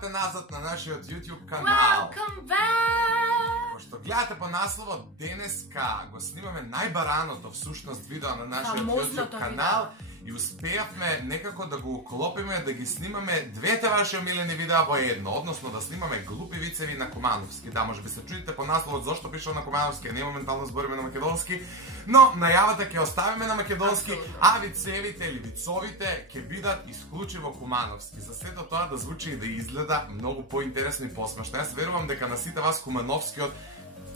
пак назад на нашиот YouTube канал. Welcome back! Што гледате по наслово, денеска го снимаме најбараното всушност видео на нашиот YouTube канал и успеавме некако да го уклопиме, да ги снимаме двете ваши омилени видеа во едно, односно да снимаме глупи вицеви на кумановски. Да, може би се чудите по насловот зошто пишува на кумановски, а не моментално збориме на македонски, но најавата ќе оставиме на македонски, а вицевите или вицовите ќе бидат исклучиво кумановски. За сето тоа да звучи и да изгледа многу поинтересно и посмешно. Јас верувам дека на сите вас кумановскиот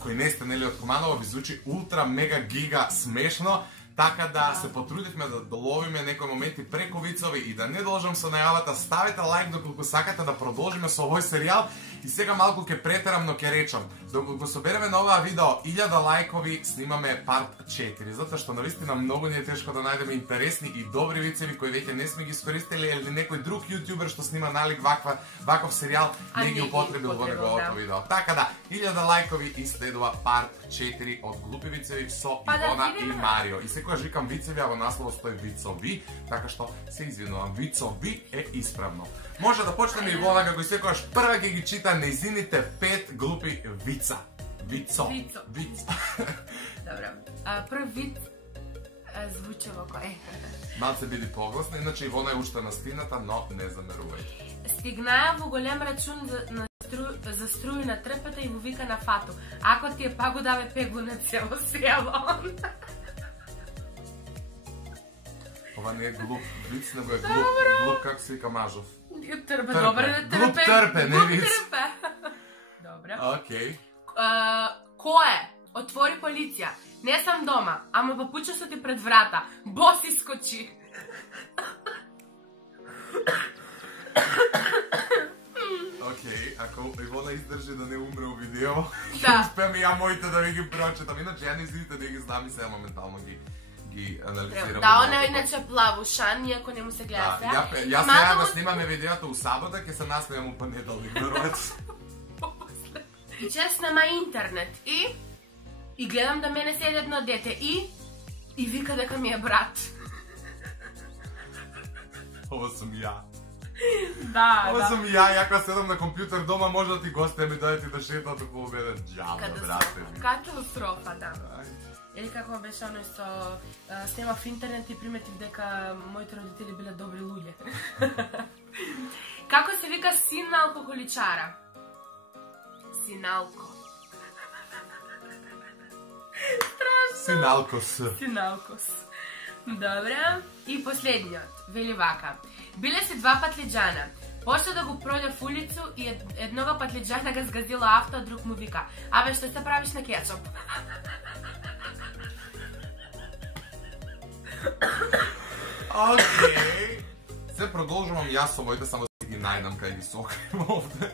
кои не сте нели од Куманово ви звучи ултра мега гига смешно. Така да се потрудивме да доловиме некои моменти преку вицови и да не должам со најавата, ставете лайк доколку сакате да продолжиме со овој серијал. И сега малку ќе претерам, но ќе речам, доколку собереме на оваа видео 1000 лајкови, снимаме парт 4, затоа што навистина многу не е тешко да најдеме интересни и добри вицеви кои веќе не сме ги искористили или некој друг јутјубер што снима налик ваков серијал не ги употребил во неговото видео. Така да, 1000 лајкови и следува парт 4 од глупи вицеви со Ивона и Марио. И секогаш викам вицеви, а во насловот стои вицови, така што се извинувам, вицови е исправно. Може да почнеме и Ивона како и секогаш прва ќе ги чита нејзините 5 глупи вица. Вицо. Добро. Прв виц звучи овако. Малце биди погласна, иначе Ивона е уште на стината, но не замерувај. Стигнаа во голем рачун за струи на трпета и му вика на фату: ако ти е паго даве пегу на цело село. Ова не е глуп виц, него е глуп како се вика Мажов. Трпе, добре, глуп трпе, не виц. Добре. Окей. Кој е? Отвори полиција. Не сам дома, ама папучето ти пред врата. Бос искочи. Окей, ако Ивона издржи да не умре у видео, да. Успеам и ја моите да ви ги прочитам. Иначе ја не извидите да ги знам и сега моментално ги анализирам. Да, она е иначе плавушан, иако не му се гледа сега. Јас сега да снимаме видеото у сабота, ќе се насмејам у понеделник, веројатно. Чест нема интернет и гледам да мене седи едно дете и вика дека ми е брат. Ова сум ја. Да, Ова сум ја кога седам на компјутер дома, може да ти гости ми дојдат и да шетат околу мене. Џабе, брате ми. Катастрофа, да. Или како беше оној со снимав интернет и приметив дека моите родители биле добри луѓе. Како се вика син на алкохоличара? Синалко. Страшно. Синалкос. Добре. И последниот. Вели вака. Биле се два патлиџана. Пошто да го пројде в улицу и еднога патлиџана ga згазило авто, а друг му вика: абе, што се правиш на кетчуп? Окей. Се продолжувам јас со моите, само да ги најдам кај ги сокрим овде.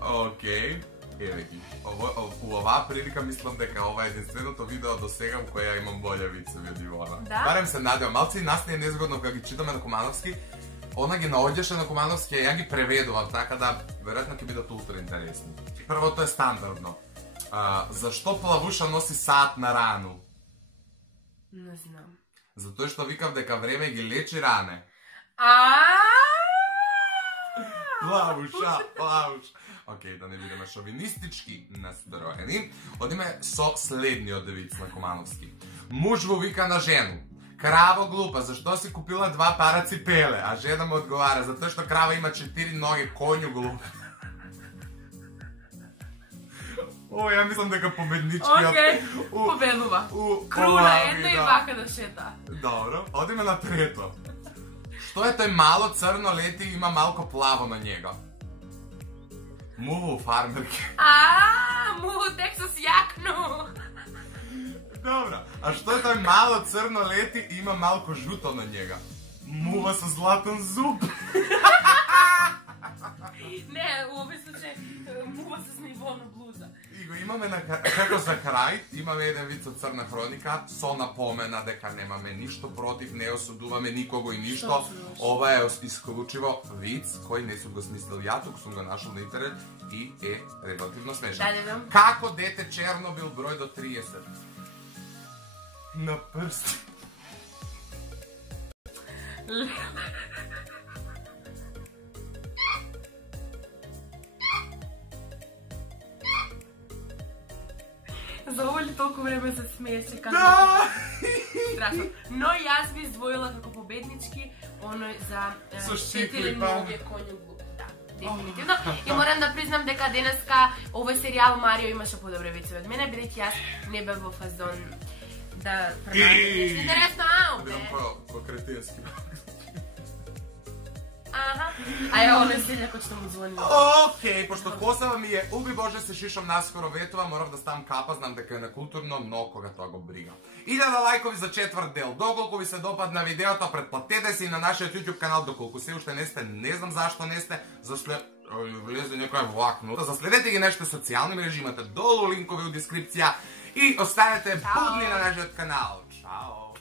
Окей. Еве ги. У оваа прилика мислам дека ова е единственото видео до сега во кое ја имам боле вицеви од Ивона. Да? Барем се надевам. Малци и нас не е незгодно кога ги читаме на кумановски. Она ги наоѓаше на кумановски, а ја ги преведувам, така да веројатно ќе бидат ултра интересни. Првото е стандардно. Зашто плавуша носи саат на рану? Не знам. Затоа што викав дека време ги лечи ране. Плавуша. Окей, да не бидеме шовинистички настроени. Одиме со следниот виц на кумановски. Муж во вика на жену: краво глупа, зашто си купила 2 пара ципеле? А жена му одговара: затоа што крава има 4 ноги, конју глупа. О, ја мислам дека победничкиот... Окей, победува. Круна една и вака да шета. Добро, одиме на трето. Што е тој мало црно лети и има малко плаво на njega? Муву фармерке. Муву Тексас јакну. Добро, а што е тој мало црно лети и има малко жуто на njega? Мува со златен зуб. Не, у овој случај мува со снивона блуза. И го имаме како за крај, имаме еден виц од Црна хроника со напомена дека немаме ништо против, не осудуваме никого и ништо. Ова е исклучиво виц кој не сум го смислил ја, тук сум го нашол на интернет и е релативно смешен. Како дете Чернобил број до 30? На прсти. За ово ли толку време се смееше? Да! Страшно. Но јас би издвоила како победнички оној за 4 ноги коњу. Да, дефинитивно. И морам да признам дека денеска овој серијал Марио имаше подобри вицеви од мене, бидејќи јас не бев во фазон да премарам нешто интересно, Бидам по-кретенски. Аха. А ја оној селјакот што му звони. Океј, пошто косава ми е, уби Боже, се шишам наскоро ветува, морав да ставам капа, знам дека е некултурно, но кога тоа го брига. 1000 лајкови за четврт дел. Доколку ви се допадна видеото, претплатете се и на нашиот YouTube канал, доколку се уште не сте, не знам зашто не сте, влезе некој влак, но заследете ги нашите социјални мрежи, имате долу линкови у дескрипција и останете будни на нашиот канал. Чао!